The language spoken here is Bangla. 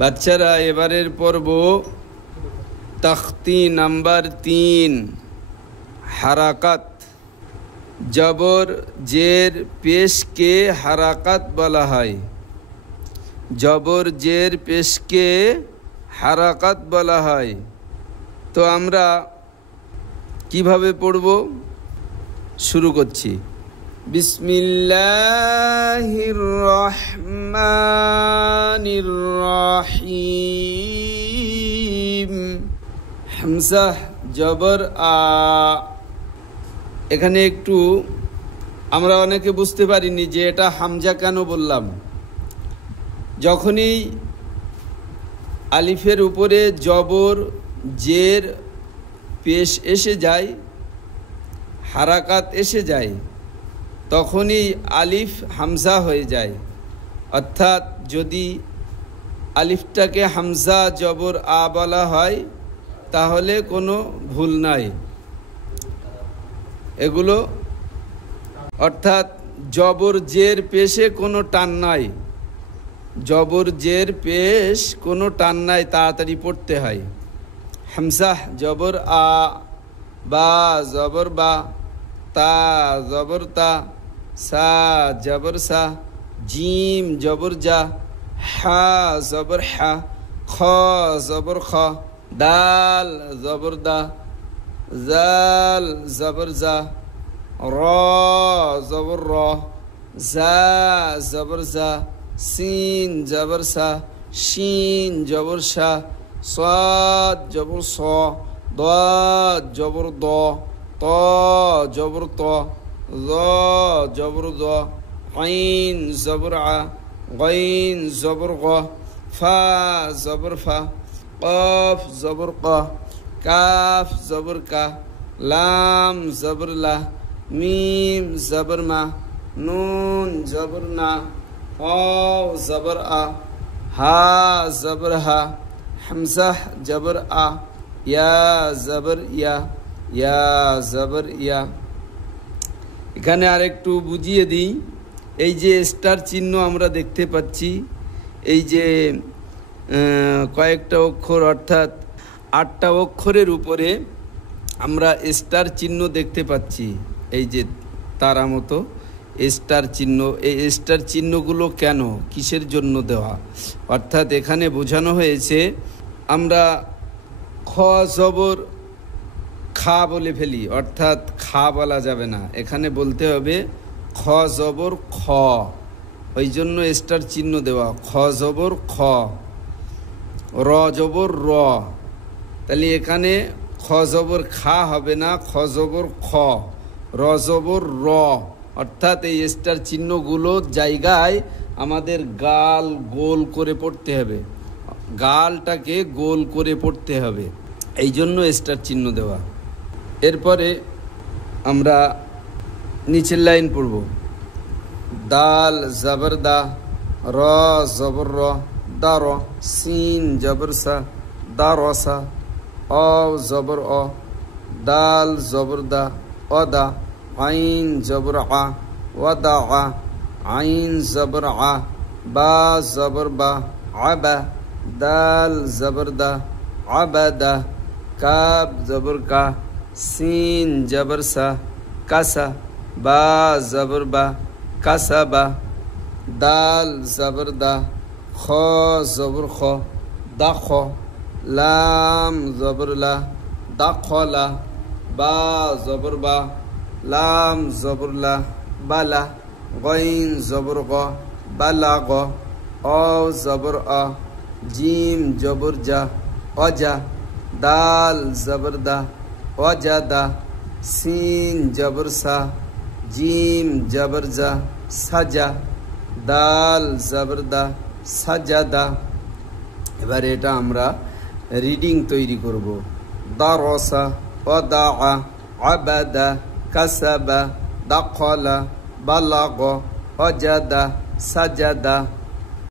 বাচ্চারা, এবারের পর্ব তখতি নাম্বার 3, হারাকাত। জবর জের পেশকে হারাকাত বলা হয়। জবর জের পেশকে হারাকাত বলা হয়। তো আমরা কিভাবে পড়ব শুরু করছি। বিসমিল্লাহির রহমানির রহিম। হামজা জবর আ। এখানে একটু আমরা অনেকে বুঝতে পারিনি যে এটা হামজা কেন বললাম। যখনই আলিফের উপরে জবর জের পেশ এসে যায়, হারাকাত এসে যায়, তখনই আলিফ হামজা হয়ে যায়। অর্থাৎ যদি আলিফটাকে হামজা জবর আ বলা হয় তাহলে কোনো ভুল নাই। এগুলো অর্থাৎ জবর জের পেশে কোনো টান নাই। জবর জের পেশ কোনো টান নাই, তাড়াতাড়ি পড়তে হয়। হামজা জবর আ, বা জবর বা, তা জবর তা, সা জবর সা, জিম জবর জা, হা জবর হা, খ জবর খ, দাল জবর দা, জাল জবর জা, র জবর র, জা জবর জা, সিন জবর সা, শিন জবর শা, সাদ জবর স, দাদ জবর দ, ত জবর ত, জ জবর দ, আইন জবর আ, গাইন জবর গ, ফা জবর ফা, কফ জবর ক, কাফ জবর কা, লাম জবর লা, মিম জবর মা, নুন জবর না, ওয়াও জবর আ, হা জবর হা, হামজা জবর আ, ইয়া জবর ইয়া, ইয়া জবর ইয়া। এখানে আরেকটু বুঝিয়ে দিই। এই যে স্টার চিহ্ন আমরা দেখতে পাচ্ছি, এই যে কয়েকটা অক্ষর অর্থাৎ 8টা অক্ষরের উপরে আমরা স্টার চিহ্ন দেখতে পাচ্ছি। এই যে তারা মতো স্টার চিহ্ন, এই স্টার চিহ্নগুলো কেন, কিসের জন্য দেওয়া? অর্থাৎ এখানে বোঝানো হয়েছে আমরা খ জবর খা বলে ফেলি, অর্থাৎ খা বলা যাবে না, এখানে বলতে হবে খ জবর খ। ওই জন্য স্টার চিহ্ন দেওয়া। খ জবর খ, র জবর র। তাহলে এখানে খ জবর খা হবে না, খ জবর খ, র জবর র। অর্থাৎ এই স্টার চিহ্নগুলোর জায়গায় আমাদের গাল গোল করে পড়তে হবে, গালটাকে গোল করে পড়তে হবে, এই জন্য স্টার চিহ্ন দেওয়া। এরপরে আমরা নিচের লাইন পড়ব। দাল জবর দা, র জবর র, দা র, সিন জবর সা, দা র সা, অ জবর অ, দাল জবর দা, অ দা, আইন জবর আ, ওয়া দা আ, আইন জবর আ, বা জবর বা, আবা, দাল জবর দা, আবাদা, কাব জবর কা, সিন জবর সা, কাসা, বা জবর বা, কাসাবা, দাল জবর দা, খ জবর খ, দা খ, লাম জবর লা, দা খলা, বা জবর বা, লাম জবর লা, বালা, গাইন জবর গ, বালা গ, অ জবর আ, জিম জবর জা, অজা, দাল জবর দা, অজাদা, সিন জবর সা, জিম জবর জা, সাজা, দাল জবর দা, সাজাদা। এবার এটা আমরা রিডিং তৈরি করব। দারসা, ওয়াদা, আবাদা, কাসাবা, দাখলা, বালাগ, অজাদা, সাজাদা,